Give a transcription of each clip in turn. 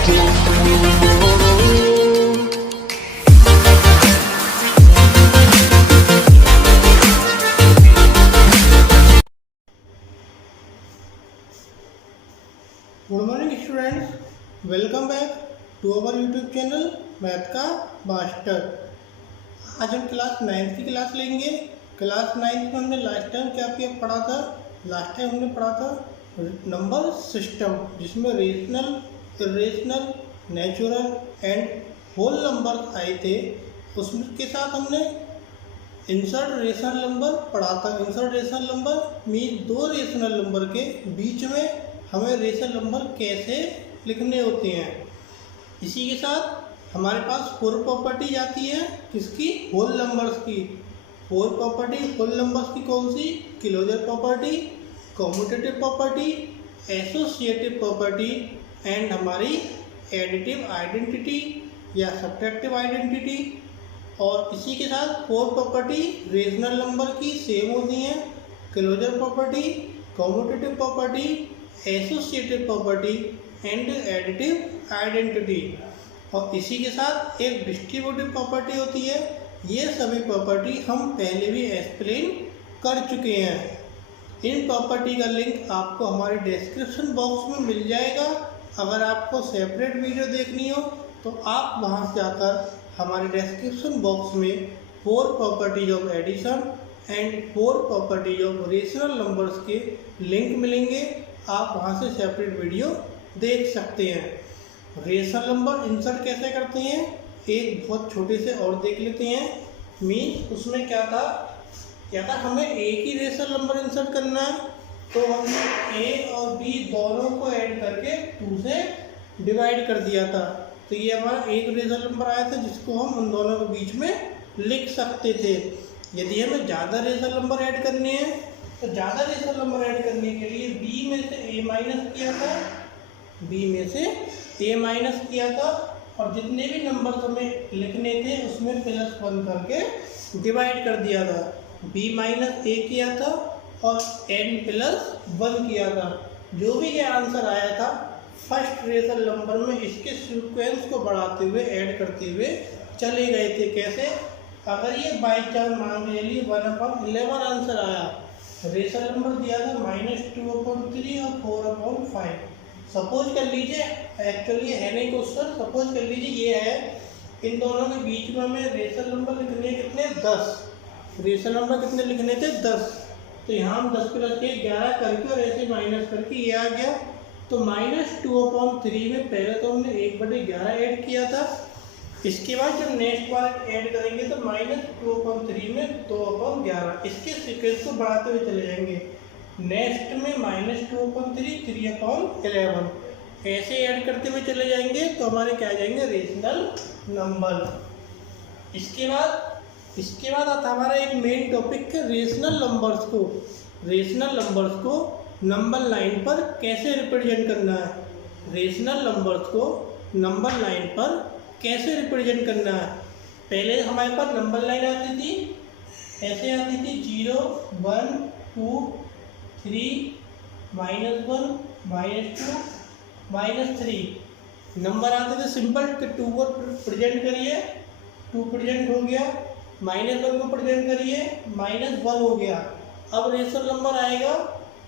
Good morning students, welcome back to our YouTube channel math का master. आज हम class 9 की क्लास लेंगे। क्लास 9 में हमने लास्ट टाइम क्या पढ़ा था? लास्ट टाइम हमने पढ़ा था नंबर सिस्टम, जिसमें rational, irrational, natural and whole number आए थे। उसके साथ हमने इंसर्ट रेशनल नंबर पढ़ा था। इंसर्ट रेशनल नंबर मीन दो रेशनल नंबर के बीच में हमें रेशनल नंबर कैसे लिखने होते हैं। इसी के साथ हमारे पास 4 प्रॉपर्टीज आती है, किसकी? होल नंबर्स की। 4 प्रॉपर्टी होल नंबर्स की कौन सी? Closure property, commutative property, associative property and हमारी एडिटिव आइडेंटिटी या सब्ट्रैक्टिव आइडेंटिटी। और इसी के साथ 4 प्रॉपर्टी रेशनल नंबर की सेम होती हैं, closure property, commutative property, associative property and additive identity. और इसी के साथ एक डिस्ट्रीब्यूटिव प्रॉपर्टी होती है। ये सभी प्रॉपर्टी हम पहले भी एक्सप्लेन कर चुके हैं। इन प्रॉपर्टी का लिंक आपको हमारे डिस्क्रिप्शन बॉक्स में मिल जाएगा। अगर आपको सेपरेट वीडियो देखनी हो तो आप वहां से जाकर हमारे डिस्क्रिप्शन बॉक्स में 4 properties of addition and 4 properties of rational numbers के लिंक मिलेंगे। आप वहां से सेपरेट वीडियो देख सकते हैं। रेशनल नंबर इंसर्ट कैसे करते हैं, एक बहुत छोटे से और देख लेते हैं। मीन उसमें क्या था हमें एक ही रेशनल नंबर इंसर्ट करना है, तो हमने ए और बी दोनों को ऐड करके 2 से डिवाइड कर दिया था। तो ये हमारा एक रेशनल नंबर आया था जिसको हम उन दोनों के बीच में लिख सकते थे। यदि हमें ज़्यादा रेशनल नंबर ऐड करने हैं तो ज़्यादा रेशनल नंबर ऐड करने के लिए बी में से ए माइनस किया था, और जितने भी नंबर हमें लिखने थे उसमें +1 करके डिवाइड कर दिया था। बी माइनस ए किया था और n+1 किया था। जो भी ये आंसर आया था फर्स्ट रेशनल नंबर में इसके सीक्वेंस को बढ़ाते हुए ऐड करते हुए चले गए थे। कैसे? अगर ये बाई चांस मान लीजिए 1/11 आंसर आया, रेशनल नंबर दिया था -2/3 और 4/5। सपोज कर लीजिए, एक्चुअली है नहीं क्वेश्चन, सपोज कर लीजिए ये है, इन दोनों के बीच में हमें रेशनल नंबर लिखने कितने? 10। रेशनल नंबर कितने लिखने थे? 10। तो यहाँ हम 10 + 1 11 करके और ऐसे माइनस करके ये आ गया। तो -2/3 में पहले तो हमने 1/11 ऐड किया था। इसके बाद जब नेक्स्ट बार ऐड करेंगे तो -2/3 में 2/11। इसके सीक्वेंस को बढ़ाते हुए चले जाएंगे। नेक्स्ट में -2/3 3/11 ऐसे ऐड करते हुए चले जाएंगे तो हमारे क्या आ जाएंगे? Rational number. इसके बाद आता हमारा एक मेन टॉपिक है रेशनल नंबर्स को नंबर लाइन पर कैसे रिप्रेजेंट करना है। रेशनल नंबर्स को नंबर लाइन पर कैसे रिप्रेजेंट करना है। पहले हमारे पास नंबर लाइन आती थी, ऐसे आती थी 0 1 2 3 -1 -2 -3 नंबर आते थे सिंपल। कि 2 को प्रेजेंट करिए, 2 प्रेजेंट हो गया। -1 को प्रेजेंट करिए, -1 हो गया। अब रेशनल नंबर आएगा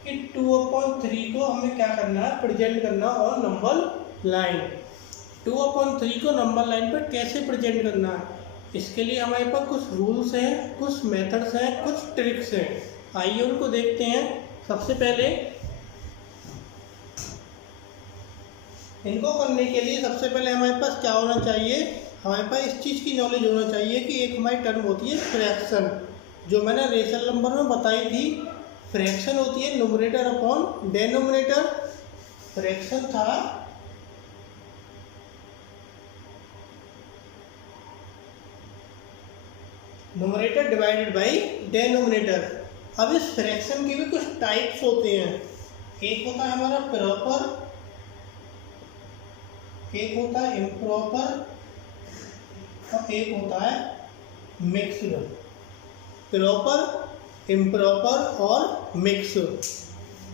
कि 2/3 को हमें क्या करना है? प्रेजेंट करना और नंबर लाइन। 2/3 को नंबर लाइन पर कैसे प्रेजेंट करना है, इसके लिए हमारे पास कुछ रूल्स हैं, कुछ मेथड्स हैं, कुछ ट्रिक्स हैं। आइए उनको देखते हैं। सबसे पहले इनको करने के लिए सबसे पहले हमारे पास क्या होना चाहिए? हमारे पास इस चीज़ की नॉलेज होना चाहिए कि एक हमारी टर्म होती है फ्रैक्शन, जो मैंने रेशनल नंबर में बताई थी। फ्रैक्शन होती है न्यूमरेटर अपॉन डेनोमिनेटर। फ्रैक्शन था न्यूमरेटर डिवाइडेड बाई डेनोमिनेटर। अब इस फ्रैक्शन के भी कुछ टाइप्स होते हैं। एक होता है हमारा प्रॉपर, एक होता है इम्प्रॉपर और एक होता है मिक्स्ड। प्रॉपर, इम्प्रॉपर और मिक्स।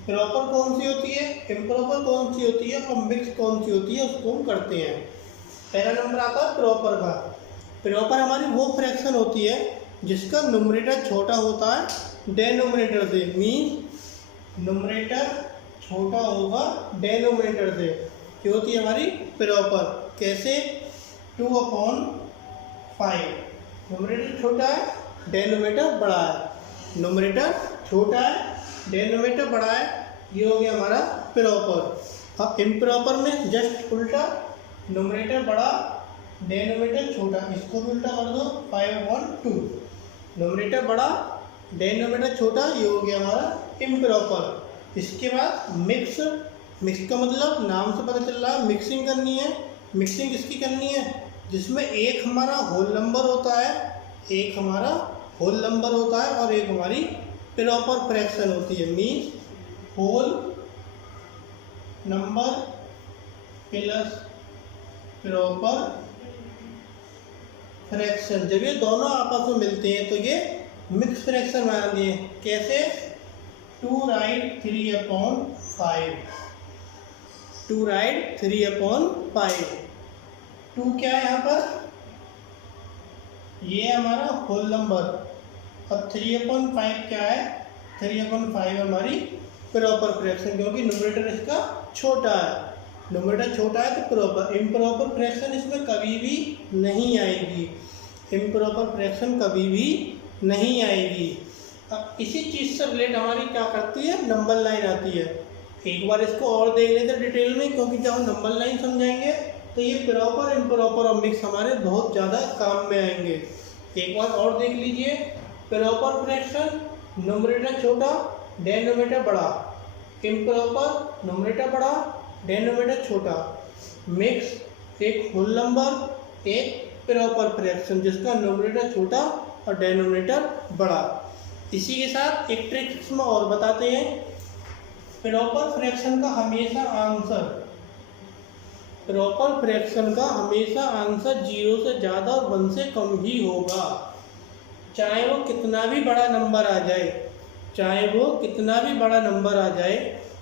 प्रॉपर कौन सी होती है, इम्प्रॉपर कौन सी होती है और मिक्स कौन सी होती है, उसको हम करते हैं। पहला नंबर आता है प्रॉपर का। प्रॉपर हमारी वो फ्रैक्शन होती है जिसका न्यूमरेटर छोटा होता है डेनोमिनेटर से, मीन्स न्यूमरेटर छोटा होगा डेनोमिनेटर से, जो होती है हमारी प्रॉपर। कैसे? 2/5। न्यूमरेटर छोटा है, डेनोमिनेटर बड़ा है। न्यूमरेटर छोटा है, डेनोमिनेटर बड़ा है, ये हो गया हमारा प्रॉपर। अब इम्प्रॉपर में जस्ट उल्टा, न्यूमरेटर बड़ा, डेनोमिनेटर छोटा, इसको भी उल्टा कर दो, 5/2। न्यूमरेटर बड़ा, डेनोमिनेटर छोटा, ये हो गया हमारा इम्प्रॉपर। इसके बाद मिक्स। मिक्स का मतलब नाम से पता चल रहा है मिक्सिंग करनी है। मिक्सिंग किसकी करनी है? जिसमें एक हमारा होल नंबर होता है, एक हमारा होल नंबर होता है और एक हमारी प्रॉपर फ्रैक्शन होती है, means whole number plus proper fraction. जब ये दोनों आपस में मिलते हैं तो ये मिक्स फ्रैक्शन बना दिए। कैसे? 2 राइट 3/5। 2 राइट 3/5। 2 क्या है यहाँ पर? ये हमारा होल नंबर। अब 3/5 क्या है? 3/5 हमारी प्रॉपर फ्रैक्शन, क्योंकि न्यूमरेटर इसका छोटा है। न्यूमरेटर छोटा है तो प्रॉपर। इम्प्रॉपर फ्रैक्शन इसमें कभी भी नहीं आएगी। इम्प्रॉपर फ्रैक्शन कभी भी नहीं आएगी। अब इसी चीज़ से रिलेट हमारी क्या करती है? नंबर लाइन आती है। एक बार इसको और देख लेते हैं डिटेल में, क्योंकि जब हम नंबर लाइन समझाएंगे तो ये प्रॉपर, इम्प्रॉपर और मिक्स हमारे बहुत ज़्यादा काम में आएंगे। एक बार और देख लीजिए। प्रॉपर फ्रैक्शन, न्यूमरेटर छोटा, डेनोमिनेटर बड़ा। इम्प्रॉपर, न्यूमरेटर बड़ा, डेनोमिनेटर छोटा। मिक्स, एक होल नंबर, एक प्रॉपर फ्रैक्शन जिसका न्यूमरेटर छोटा और डेनोमिनेटर बड़ा। इसी के साथ एक ट्रिक इसमें और बताते हैं। प्रॉपर फ्रैक्शन का हमेशा आंसर, प्रॉपर फ्रैक्शन का हमेशा आंसर 0 से ज़्यादा और 1 से कम ही होगा। चाहे वो कितना भी बड़ा नंबर आ जाए, चाहे वो कितना भी बड़ा नंबर आ जाए,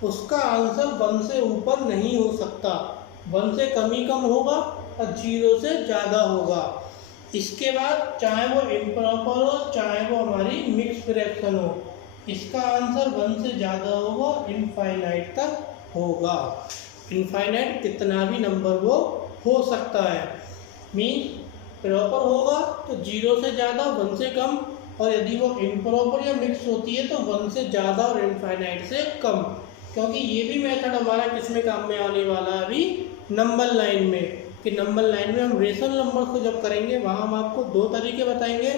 उसका आंसर 1 से ऊपर नहीं हो सकता। 1 से कम ही कम होगा और 0 से ज़्यादा होगा। इसके बाद चाहे वो इम्प्रॉपर हो, चाहे वो हमारी मिक्स फ्रैक्शन हो, इसका आंसर 1 से ज़्यादा होगा, इनफाइनाइट तक होगा। इनफाइनाइट कितना भी नंबर वो हो सकता है। मीन्स प्रॉपर होगा तो 0 से ज़्यादा, 1 से कम, और यदि वो इम्प्रॉपर या मिक्स होती है तो 1 से ज़्यादा और इनफाइनाइट से कम। क्योंकि ये भी मेथड हमारा किस में काम में आने वाला है अभी? नंबर लाइन में। कि नंबर लाइन में हम रेशनल नंबर को जब करेंगे वहाँ हम आपको 2 तरीके बताएंगे।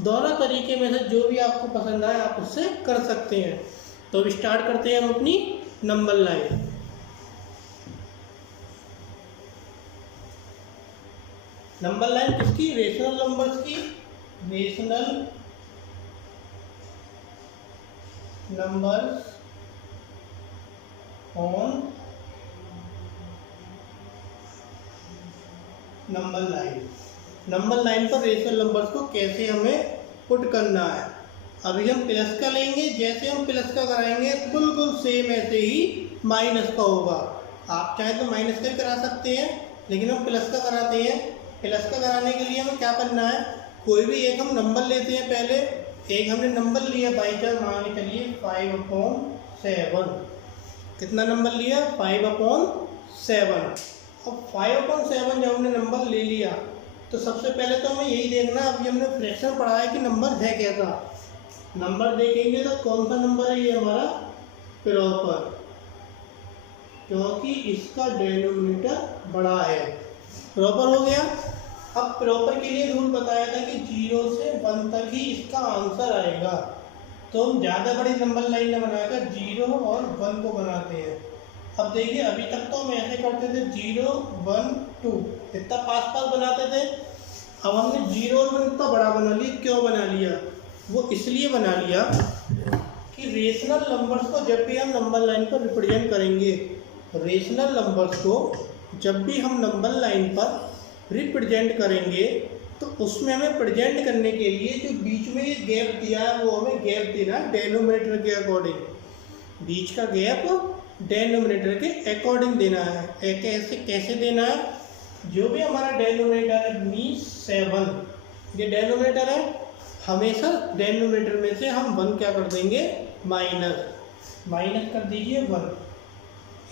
दोनों तरीके में से जो भी आपको पसंद आए आप उससे कर सकते हैं। तो अब स्टार्ट करते हैं हम अपनी नंबर लाइन। नंबर लाइन किसकी? रेशनल नंबर्स की। Rational numbers on number line. Number line पर रेशनल नंबर्स को कैसे हमें पुट करना है। अभी हम प्लस का लेंगे, जैसे हम प्लस का कराएंगे बिल्कुल सेम ऐसे ही माइनस का होगा। आप चाहे तो माइनस का भी करा सकते हैं, लेकिन हम प्लस का कराते हैं। प्लस का कराने के लिए हमें क्या करना है? कोई भी एक हम नंबर लेते हैं। पहले एक हमने नंबर लिया, बाई चांस मान के चलिए 5/7। कितना नंबर लिया? 5/7। अब 5/7 जब हमने नंबर ले लिया तो सबसे पहले तो हमें यही देखना, अभी हमने फ्रैक्शन पढ़ा है कि नंबर है कैसा। नंबर देखेंगे तो कौन सा नंबर है? ये हमारा प्रॉपर, क्योंकि इसका डेनोमिनेटर बड़ा है। प्रॉपर हो गया। अब प्रॉपर के लिए रूल बताया था कि 0 से 1 तक ही इसका आंसर आएगा। तो हम ज़्यादा बड़ी नंबर लाइन में बनाकर 0 और 1 को बनाते हैं। अब देखिए, अभी तक तो हम ऐसे करते थे 0 1 2, इतना पास पास बनाते थे। अब हमने 0 और 1 इतना बड़ा बना लिया। क्यों बना लिया? वो इसलिए बना लिया कि रेशनल नंबर्स को जब भी हम नंबर लाइन पर रिप्रेजेंट करेंगे, रेशनल नंबर्स को जब भी हम नंबर लाइन पर रिप्रेजेंट करेंगे तो उसमें हमें प्रेजेंट करने के लिए जो बीच में ये गैप दिया है वो हमें गैप देना है डेनोमिनेटर के अकॉर्डिंग। बीच का गैप डेनोमिनेटर के अकॉर्डिंग देना है। कैसे कैसे देना है? जो भी हमारा डेनोमिनेटर है मीन्स 7, ये डेनोमिनेटर है, हमेशा डेनोमिनेटर में से हम 1 क्या कर देंगे, माइनस कर दीजिए 1।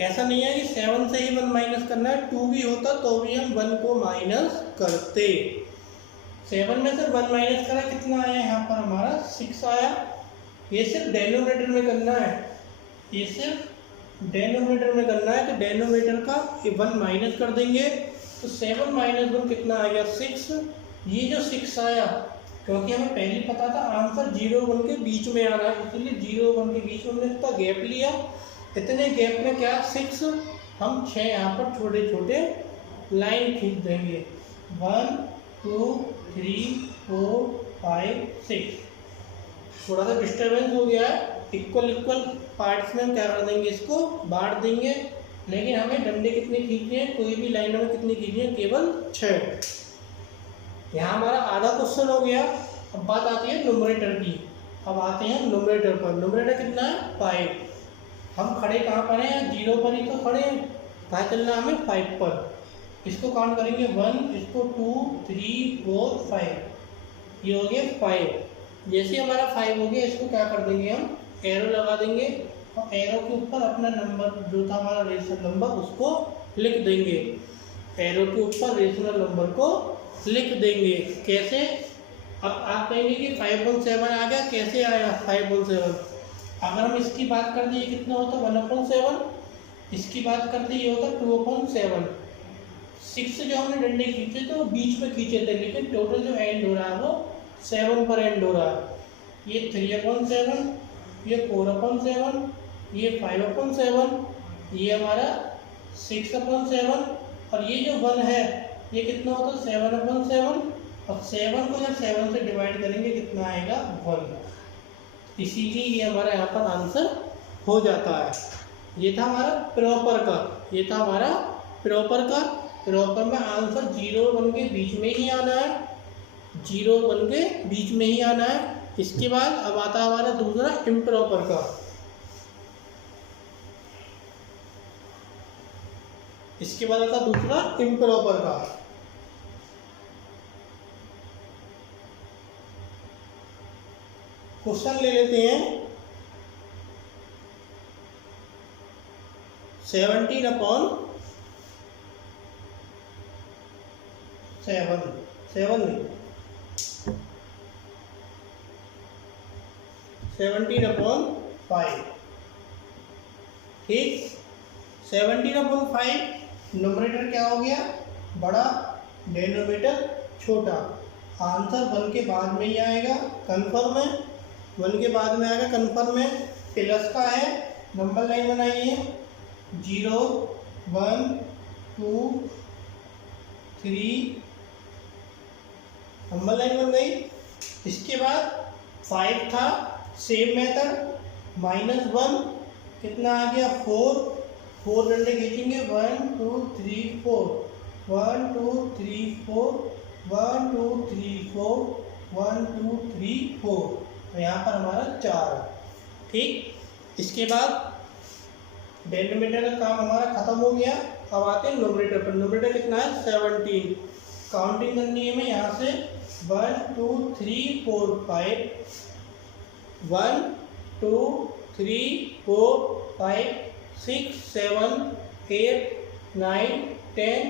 ऐसा नहीं है कि 7 से ही 1 माइनस करना है, 2 भी होता तो भी हम 1 को माइनस करते। 7 में से 1 माइनस करा, कितना आया यहाँ पर हमारा 6 आया। ये सिर्फ डेनोमिनेटर में करना है, ये सिर्फ डेनोमिनेटर में करना है। तो डेनोमिनेटर का 1 माइनस कर देंगे तो 7 माइनस 1 कितना आ गया 6। ये जो 6 आया, क्योंकि हमें पहले पता था आंसर 0 और 1 के बीच में आना है, इसलिए 0 और 1 के बीच में हमने इतना गैप लिया। इतने गैप में क्या 6, हम 6 यहाँ पर छोटे छोटे लाइन खींच देंगे, 1 2 3 4 5 6। थोड़ा सा डिस्टर्बेंस हो गया है, इक्वल पार्ट्स में हम क्या कर देंगे, इसको बांट देंगे। लेकिन हमें डंडे कितने खींचने हैं, कोई भी लाइन में कितनी खींचनी है, केवल 6। यहाँ हमारा आधा क्वेश्चन हो गया। अब बात आती है न्यूमरेटर की। अब आते हैं न्यूमरेटर पर। न्यूमरेटर कितना है 5। हम खड़े कहाँ पर हैं, 0 पर ही तो खड़े हैं, कहाँ चल रहा है हमें 5 पर। इसको काउंट करेंगे 1, इसको 2 3 4 5, ये हो गया 5। जैसे हमारा 5 हो गया, इसको क्या कर देंगे, हम एरो लगा देंगे और एरो के ऊपर अपना नंबर जो था हमारा रेशनल नंबर उसको लिख देंगे। एरो के ऊपर रेशनल नंबर को लिख देंगे। कैसे? अब आप कहेंगे कि 5/7 आ गया, कैसे आया 5/7? अगर हम इसकी बात कर दें, ये कितना होता है 1/7। इसकी बात करते ये होता 2/7। 6 जो हमने डंडे खींचे थे वो बीच में खींचे थे, लेकिन टोटल जो एंड हो रहा है वो 7 पर एंड हो रहा है। ये 3/7, ये 4/7, ये 5/7, ये हमारा 6/7 और ये जो 1 है ये कितना होता है 7/7। और 7 को जब 7 से डिवाइड करेंगे कितना आएगा 1। इसीलिए ये हमारा यहाँ पर आंसर हो जाता है। ये था हमारा प्रॉपर का, ये था हमारा प्रॉपर का। प्रॉपर में आंसर 0 और 1 के बीच में ही आना है, 0 और 1 के बीच में ही आना है। इसके बाद अब आता है हमारा दूसरा इम्प्रॉपर का। इसके बाद आता दूसरा इम्प्रॉपर का। क्वेश्चन ले लेते हैं 17/7 नहीं 17/5। ठीक, 17/5 न्यूमरेटर क्या हो गया बड़ा, डेनोमिनेटर छोटा। आंसर 1 के बाद में ही आएगा, कंफर्म है, 1 के बाद में आएगा, कंफर्म है। प्लस का है, नंबर लाइन बनाइए 0 1 2 3, नंबर लाइन बन गई। इसके बाद 5 था, सेम मेथड -1 कितना आ गया 4 डंडे खींचेंगे 1 2 3 4, 1 2 3 4, 1 2 3 4, 1 2 3 4, तो यहाँ पर हमारा 4। ठीक, इसके बाद डेनोमिनेटर का काम हमारा खत्म हो गया। अब आते हैं न्यूमरेटर पर। न्यूमरेटर कितना है 17। काउंटिंग करनी है हमें यहाँ से 1 2 3 4 5, 1 2 3 4 5 6 7 8 9 10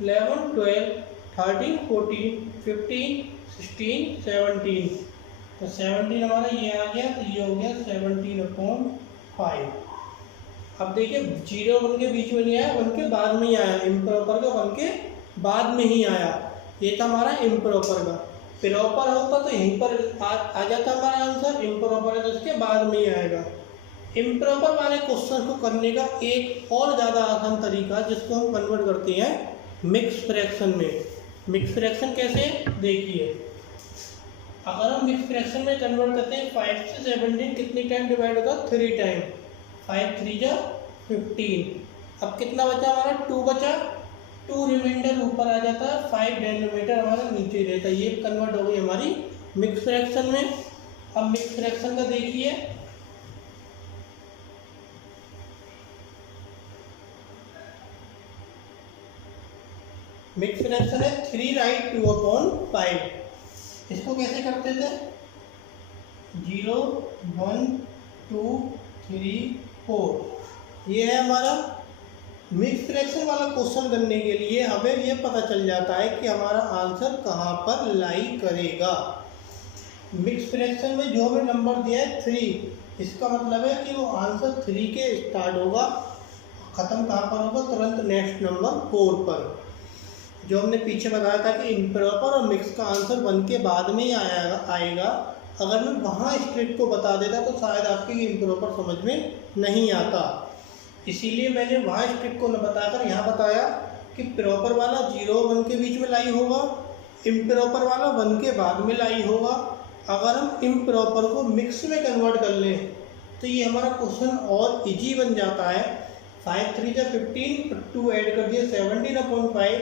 11 12 13 14 15 16 17। तो 17 हमारा ये आ गया, तो ये हो गया 17/5। अब देखिए 0 1 के बीच में नहीं आया, 1 के बाद में ही आया। इम्प्रॉपर का 1 के बाद में ही आया। ये था हमारा इम्प्रॉपर का। प्रॉपर होता तो यहीं पर आ जाता हमारा आंसर, इम्प्रॉपर है तो इसके बाद में ही आएगा। इम्प्रॉपर वाले क्वेश्चन को करने का एक और ज़्यादा आसान तरीका जिसको हम कन्वर्ट करते हैं मिक्स फ्रैक्शन में। मिक्स फ्रैक्शन कैसे, देखिए अगर हम मिक्स फ्रैक्शन में कन्वर्ट करते हैं 5 से 17 कितनी टाइम डिवाइड होगा 3 टाइम, 5 3 जा 15। अब कितना बचा हमारा 2 बचा, 2 रिमाइंडर ऊपर आ जाता है, 5 डेनोमिनेटर हमारा नीचे रहता है। ये कन्वर्ट हो गई हमारी मिक्स फ्रैक्शन में। अब मिक्स फ्रैक्शन का देखिए मिक्स फ्रैक्शन है 3 राइट 2/5। इसको कैसे करते थे? 0 1 2 3 4। ये है हमारा मिक्स फ्रैक्शन वाला क्वेश्चन करने के लिए हमें ये पता चल जाता है कि हमारा आंसर कहाँ पर लाई करेगा। मिक्स फ्रैक्शन में जो हमें नंबर दिया है 3, इसका मतलब है कि वो आंसर 3 के स्टार्ट होगा, ख़त्म कहाँ पर होगा? तुरंत नेक्स्ट नंबर 4 पर। जो हमने पीछे बताया था कि इम्प्रॉपर और मिक्स का आंसर 1 के बाद में ही आएगा। अगर मैं वहाँ स्ट्रिक्ट को बता देता तो शायद आपके इम्प्रॉपर समझ में नहीं आता, इसीलिए मैंने वहाँ स्ट्रिक्ट को न बताकर यहाँ बताया कि प्रॉपर वाला 0 और 1 के बीच में लाई होगा, इम्प्रॉपर वाला 1 के बाद में लाई होगा। अगर हम इम्प्रॉपर को मिक्स में कन्वर्ट कर लें तो ये हमारा क्वेश्चन और इजी बन जाता है। 5 3 जा 15, 2 ऐड कर दिया 17/5।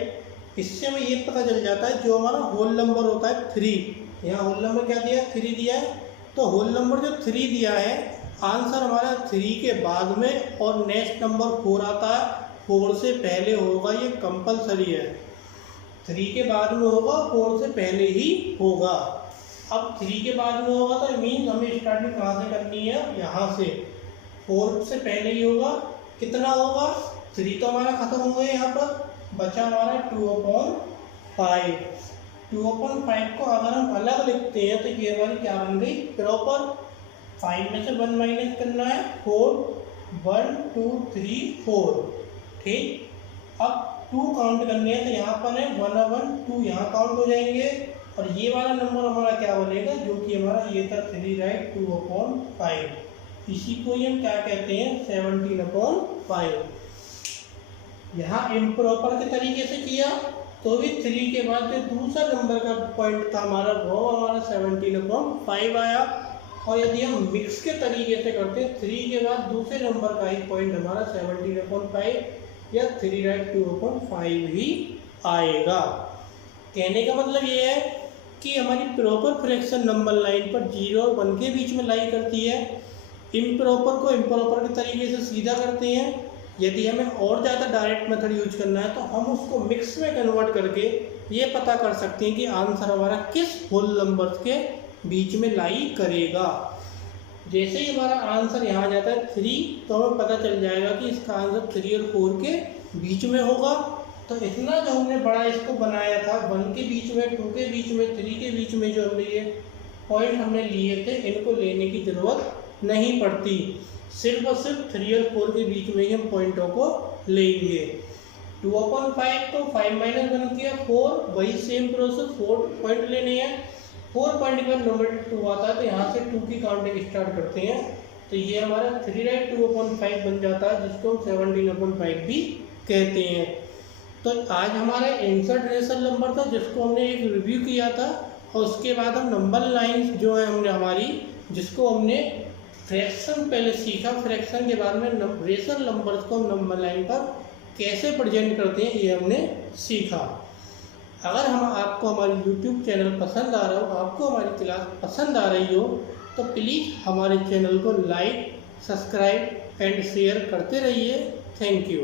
इससे हमें ये पता चल जाता है जो हमारा होल नंबर होता है 3, यहाँ होल नंबर क्या दिया है? 3 दिया है। तो होल नंबर जो 3 दिया है, आंसर हमारा 3 के बाद में और नेक्स्ट नंबर 4 आता है, 4 से पहले होगा, ये कंपलसरी है। 3 के बाद में होगा, 4 से पहले ही होगा। अब 3 के बाद में होगा तो मीन्स हमें स्टार्टिंग कहाँ से करनी है? यहाँ से। 4 से पहले ही होगा। कितना होगा? 3 तो हमारा खत्म हुआ है, यहाँ पर बचा हमारा 2/5। 2/5 को अगर हम अलग लिखते हैं तो ये हमारी क्या बन गई? प्रॉपर। 5 में से 1 माइनस करना है, 4 1 2 3 4। ठीक। अब 2 काउंट करने हैं तो यहाँ पर है 1 1 2, यहाँ काउंट हो जाएंगे और ये वाला नंबर हमारा क्या बनेगा? जो कि हमारा ये था 3 राइट 2/5। इसी को ही हम क्या कहते हैं? 17/5। यहाँ इम्प्रॉपर के तरीके से किया तो भी 3 के बाद जो दूसरा नंबर का पॉइंट था हमारा, वो हमारा 17/5 आया। और यदि हम मिक्स के तरीके से करते हैं, 3 के बाद दूसरे नंबर का एक पॉइंट हमारा 17/5 या 3 राइट 2/5 ही आएगा। कहने का मतलब ये है कि हमारी प्रॉपर फ्रैक्शन नंबर लाइन पर 0 और 1 के बीच में लाई करती है। इम्प्रॉपर को इम्प्रॉपर के तरीके से सीधा करते हैं। यदि हमें और ज़्यादा डायरेक्ट मेथड यूज करना है तो हम उसको मिक्स में कन्वर्ट करके ये पता कर सकते हैं कि आंसर हमारा किस होल नंबर्स के बीच में लाई करेगा। जैसे ही हमारा आंसर यहाँ आ जाता है 3, तो हमें पता चल जाएगा कि इसका आंसर 3 और 4 के बीच में होगा। तो इतना जो हमने बड़ा इसको बनाया था, 1 के बीच में, 2 के बीच में, 3 के बीच में, जो हमने ये पॉइंट हमने लिए थे, इनको लेने की ज़रूरत नहीं पड़ती। सिर्फ और सिर्फ 3 और 4 के बीच में ही हम पॉइंटों को लेंगे। 2/5 तो 5 - 1 किया 4, वही सेम प्रोसेस, 4 पॉइंट लेने हैं। 4 पॉइंट के बाद नंबर 2 आता है तो यहाँ से 2 की काउंटिंग स्टार्ट करते हैं। तो ये हमारा 3 राइट 2/5 बन जाता है, जिसको हम 17/5 भी कहते हैं। तो आज हमारा इंसर्ट रेशनल नंबर था, जिसको हमने एक रिव्यू किया था। और उसके बाद हम नंबर लाइन्स जो है हमने हमारी, जिसको हमने फ्रैक्शन पहले सीखा, फ्रैक्शन के बाद में रेशनल नंबर्स को हम नंबर लाइन पर कैसे प्रेजेंट करते हैं ये हमने सीखा। अगर आपको हमारी YouTube चैनल पसंद आ रहा हो, आपको हमारी क्लास पसंद आ रही हो, तो प्लीज़ हमारे चैनल को लाइक, सब्सक्राइब एंड शेयर करते रहिए। Thank you.